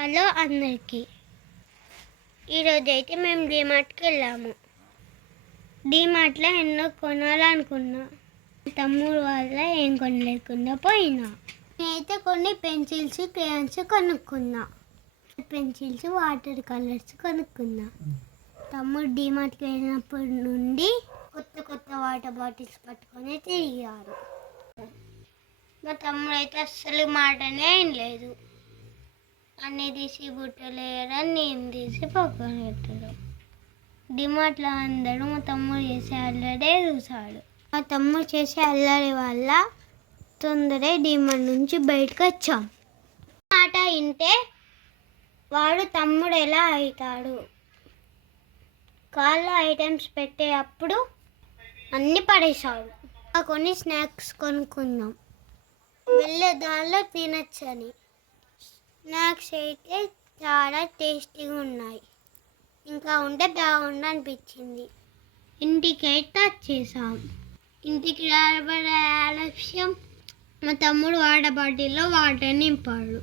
Hello అందరికీ. ఈరోజైతే మేము డీమార్ట్కి వెళ్ళాము. డీమార్ట్లో ఎన్నో కొనాలనుకున్నా, తమ్ముడు వల్ల ఏం కొనలేకుండా పోయినా. నేనైతే కొన్ని పెన్సిల్స్, క్రేయాన్స్ కొనుక్కున్నా. పెన్సిల్స్, వాటర్ కలర్స్ కొనుక్కున్నా. తమ్ముడు డీమార్ట్కి వెళ్ళినప్పటి నుండి కొత్త వాటర్ బాటిల్స్ పట్టుకొని తిరిగారు. మా తమ్ముడు అయితే అస్సలు మాటనే లేదు. అన్నీ తీసి బుట్టలు వేయడం, నేను తీసి పక్కన పెట్టడం. డిమార్ట్లో అందరూ మా తమ్ముడు చేసే అల్లడే చూశాడు. మా తమ్ముడు చేసే అల్లరి వల్ల తొందరగా డిమార్ట్ నుంచి బయటకు వచ్చాం. మాట వింటే వాడు తమ్ముడు ఎలా అవుతాడు? కాళ్ళు ఐటమ్స్ పెట్టే అప్పుడు అన్నీ పడేశాడు. కొన్ని స్నాక్స్ కొనుక్కుందాం, వెళ్ళే దారిలో తినచ్చని. స్నాక్స్ అయితే చాలా టేస్టీగా ఉన్నాయి. ఇంకా ఉంటే బాగుండు అనిపించింది. ఇంటికైతే వచ్చేసాం. ఇంటికి రాబడే ఆలస్యం. మా తమ్ముడు వాటర్ బాటిల్లో వాటర్ నింపాడు.